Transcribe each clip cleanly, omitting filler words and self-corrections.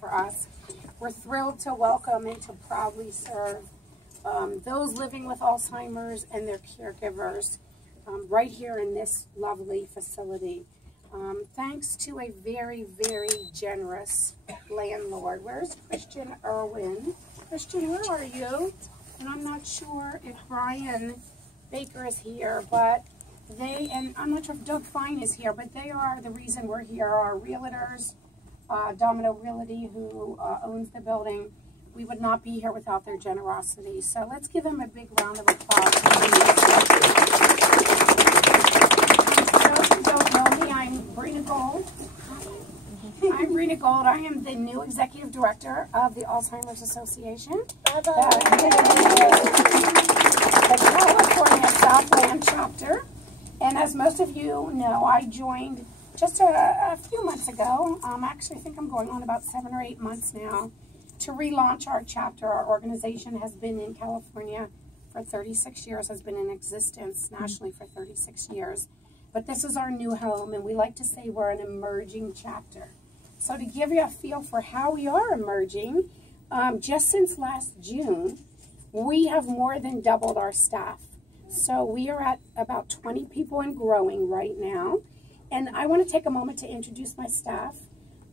for us. We're thrilled to welcome and to proudly serve those living with Alzheimer's and their caregivers right here in this lovely facility. Thanks to a very, very generous landlord. Where's Christian Irwin? Christian, where are you? And I'm not sure if Brian Baker is here, but and I'm not sure if Doug Fine is here, but they are the reason we're here. Our realtors, Domino Realty, who owns the building. We would not be here without their generosity. So let's give them a big round of applause. For those who don't know me, I'm Brina Gold. I'm Brina Gold. I am the new executive director of the Alzheimer's Association. The California Southland chapter. And as most of you know, I joined just a few months ago. Actually, I think I'm going on about 7 or 8 months now to relaunch our chapter. Our organization has been in California for 36 years, has been in existence nationally for 36 years. But this is our new home, and we like to say we're an emerging chapter. So to give you a feel for how we are emerging, just since last June, we have more than doubled our staff. So we are at about 20 people and growing right now. And I want to take a moment to introduce my staff.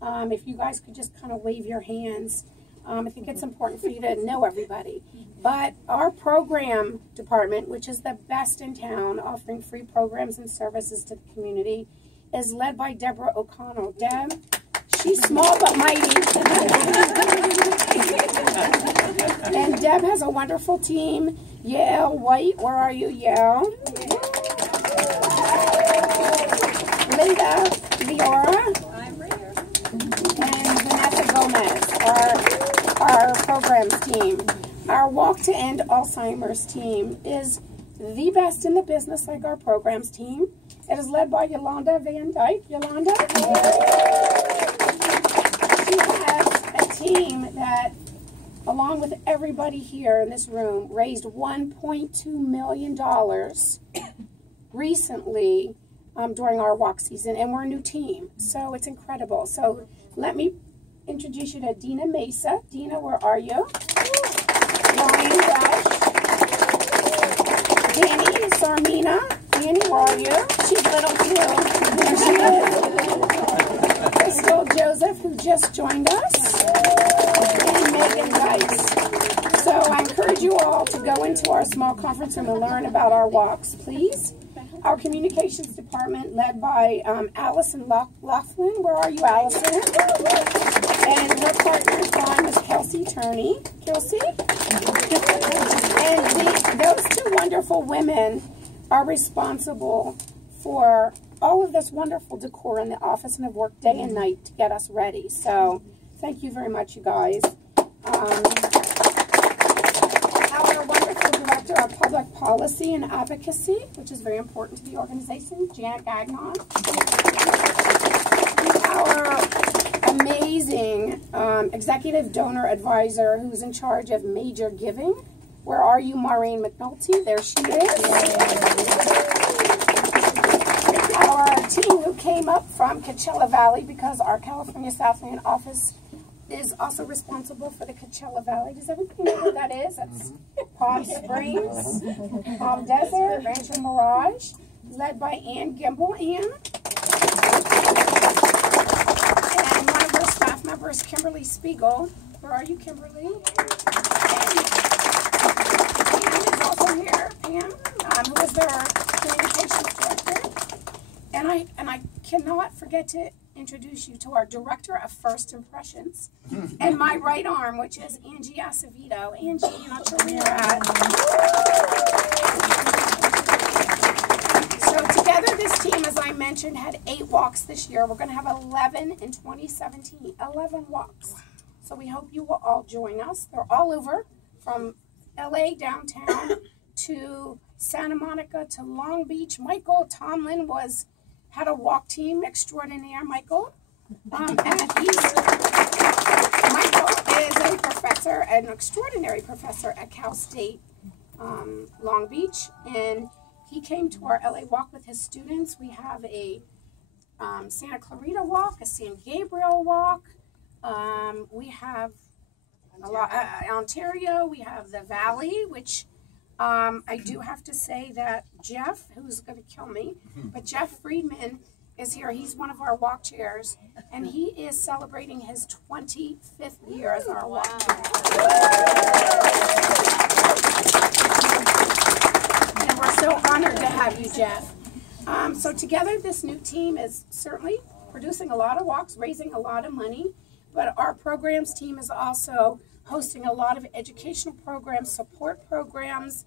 If you guys could just kind of wave your hands. I think it's important for you to know everybody. But our program department, which is the best in town, offering free programs and services to the community, is led by Deborah O'Connell. Deb, she's small but mighty. And Deb has a wonderful team. Yael White, where are you, Yael? Linda Leora. I'm right here. And Vanessa Gomez, our programs team. Our Walk to End Alzheimer's team is the best in the business, like our programs team. It is led by Yolanda Van Dyke. Yolanda? She has a team that, along with everybody here in this room, raised $1.2 million recently during our walk season, and we're a new team, so it's incredible. So let me introduce you to Dina Mesa. Dina, where are you? Ryan Welsh. Danny Sarmina. Danny, where are you? She's little too. There she is. Crystal Joseph, who just joined us. And Megan Dice. So I encourage you all to go into our small conference room and learn about our walks, please. Our communications department, led by Allison Laughlin. Where are you, Allison? And her partner in crime is Kelsey Turney. Kelsey? And those two wonderful women are responsible for all of this wonderful decor in the office and have worked day and night to get us ready. So thank you very much, you guys. Our wonderful director of public policy and advocacy, which is very important to the organization, Janet Gagnon. Our amazing executive donor advisor who's in charge of major giving. Where are you, Maureen McNulty? There she is. Our team who came up from Coachella Valley, because our California Southland office is also responsible for the Coachella Valley. Does everybody know where that is? That's Palm Springs, Palm Desert, Rancho Mirage, led by Ann Gimble. Ann. And one of her staff members, Kimberly Spiegel. Where are you, Kimberly? Pam is also here. Pam, who is their communications director. And I cannot forget to introduce you to our director of first impressions and my right arm, which is Angie Acevedo. Angie, I'm not sure where you're at. So together this team, as I mentioned, had 8 walks this year. We're going to have 11 in 2017. 11 walks. So we hope you will all join us. They're all over, from LA downtown to Santa Monica to Long Beach. Michael Tomlin had a walk team extraordinaire, Michael. And Michael is a professor, an extraordinary professor at Cal State Long Beach. And he came to our LA walk with his students. We have a Santa Clarita walk, a San Gabriel walk. We have a lot, Ontario, we have the Valley, which I do have to say that Jeff, who's going to kill me, but Jeff Friedman is here. He's one of our walk chairs, and he is celebrating his 25th year as our walk chair. And we're so honored to have you, Jeff. So together, this new team is certainly producing a lot of walks, raising a lot of money, but our programs team is also hosting a lot of educational programs, support programs,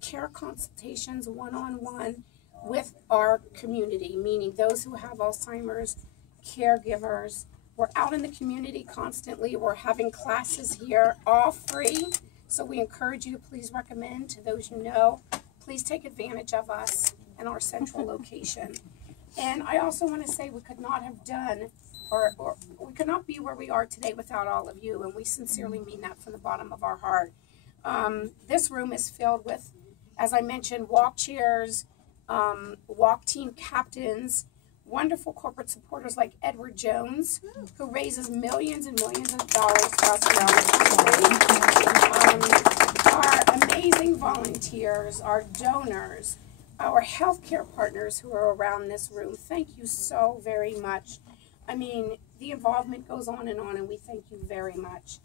care consultations, one-on-one with our community, meaning those who have Alzheimer's, caregivers. We're out in the community constantly. We're having classes here, all free. So we encourage you to please recommend to those you know. Please take advantage of us and our central location. And I also want to say we could not have done, or we could not be where we are today without all of you, and we sincerely mean that from the bottom of our heart. This room is filled with, as I mentioned, walk chairs, walk team captains, wonderful corporate supporters like Edward Jones, who raises millions and millions of dollars for us around the country. Our amazing volunteers, our donors, our healthcare partners who are around this room. Thank you so very much. I mean, the involvement goes on, and we thank you very much.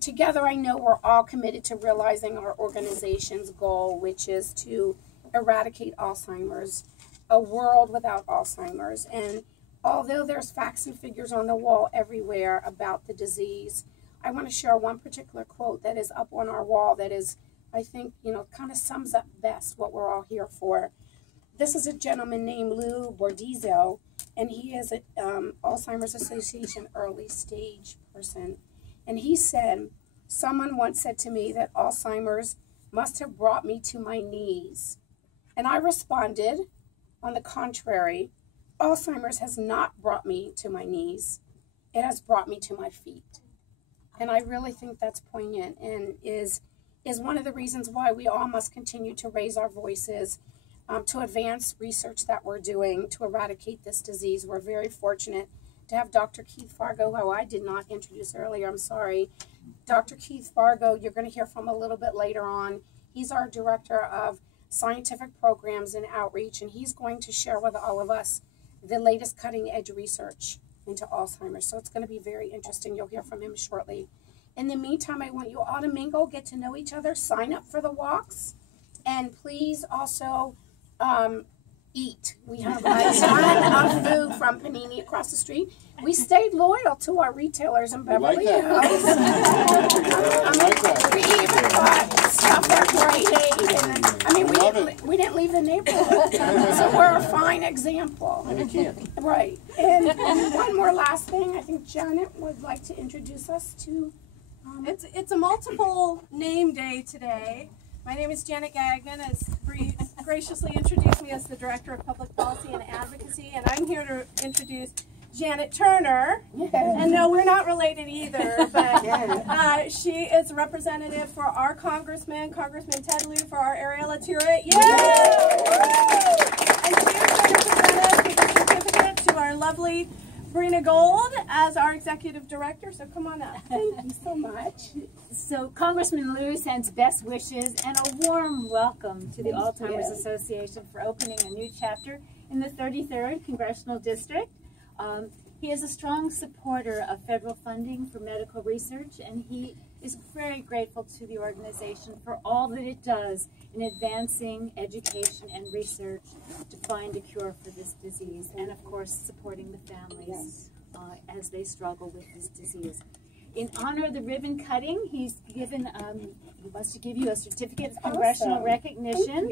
Together, I know we're all committed to realizing our organization's goal, which is to eradicate Alzheimer's, a world without Alzheimer's. And although there's facts and figures on the wall everywhere about the disease, I want to share one particular quote that is up on our wall that is, I think, kind of sums up best what we're all here for. This is a gentleman named Lou Bordizzo, and he is an Alzheimer's Association early stage person. And he said, someone once said to me that Alzheimer's must have brought me to my knees. And I responded, on the contrary, Alzheimer's has not brought me to my knees. It has brought me to my feet. And I really think that's poignant and is one of the reasons why we all must continue to raise our voices to advance research that we're doing to eradicate this disease. We're very fortunate to have Dr. Keith Fargo, who I did not introduce earlier, I'm sorry. Dr. Keith Fargo, you're going to hear from a little bit later on. He's our Director of Scientific Programs and Outreach, and he's going to share with all of us the latest cutting-edge research into Alzheimer's. So it's going to be very interesting. You'll hear from him shortly. In the meantime, I want you all to mingle, get to know each other, sign up for the walks, and please also eat. We have a ton of food from Panini across the street. We stayed loyal to our retailers in Beverly Hills. We even bought stuff at Rite Aid. And, I mean, we didn't leave the neighborhood. So we're a fine example. And you can't. Right. And one more last thing. I think Janet would like to introduce us to... It's a multiple name day today. My name is Janet Gagnon, as Bree graciously introduced me as the Director of Public Policy and Advocacy, and I'm here to introduce Janet Turner. Yes. And no, we're not related either, but she is a representative for our Congressman Ted Lieu for our area, Latura. Yay! And she is going to present us with a certificate to our lovely Brina Gold as our Executive Director, so come on up. Thank you so much. So Congressman Lieu sends best wishes and a warm welcome to the Alzheimer's Association for opening a new chapter in the 33rd Congressional District. He is a strong supporter of federal funding for medical research, and he is very grateful to the organization for all that it does in advancing education and research to find a cure for this disease, and of course supporting the families as they struggle with this disease. In honor of the ribbon cutting, he wants to give you a certificate of congressional recognition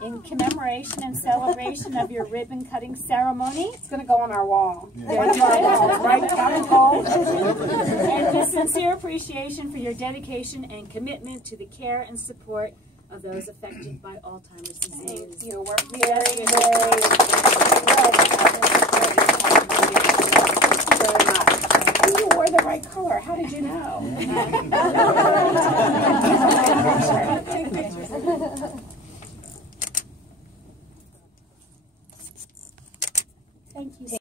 in commemoration and celebration of your ribbon cutting ceremony. It's going to go on our wall. Right, and with sincere appreciation for your dedication and commitment to the care and support of those affected by Alzheimer's disease. Thank you. We're very, very you wore the right color. How did you know?